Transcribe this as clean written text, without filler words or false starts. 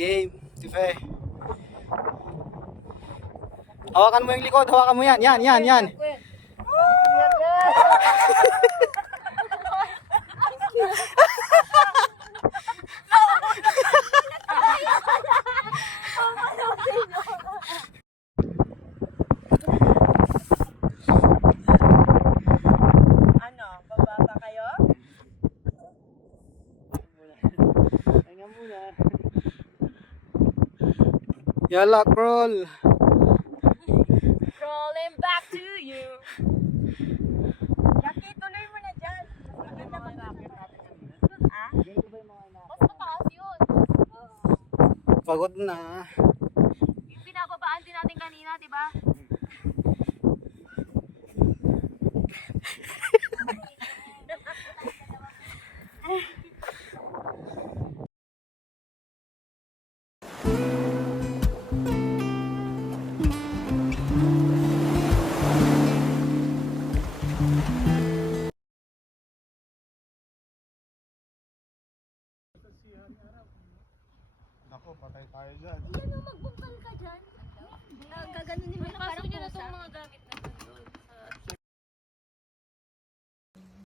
Game. Tife. Hawakan mo yung likod. Hawakan mo yan. Yan. Ano, bababa kayo? Kaya muna. Yala, crawl. Crawling back to you. Jackie, tuloy mo na dyan. Maganda ba natin? Ha? Mas mataas yun. Pagod na. Yung binababaan din natin kanina, di ba? Nako, patay tayo dyan. Yan o, magbukal ka dyan.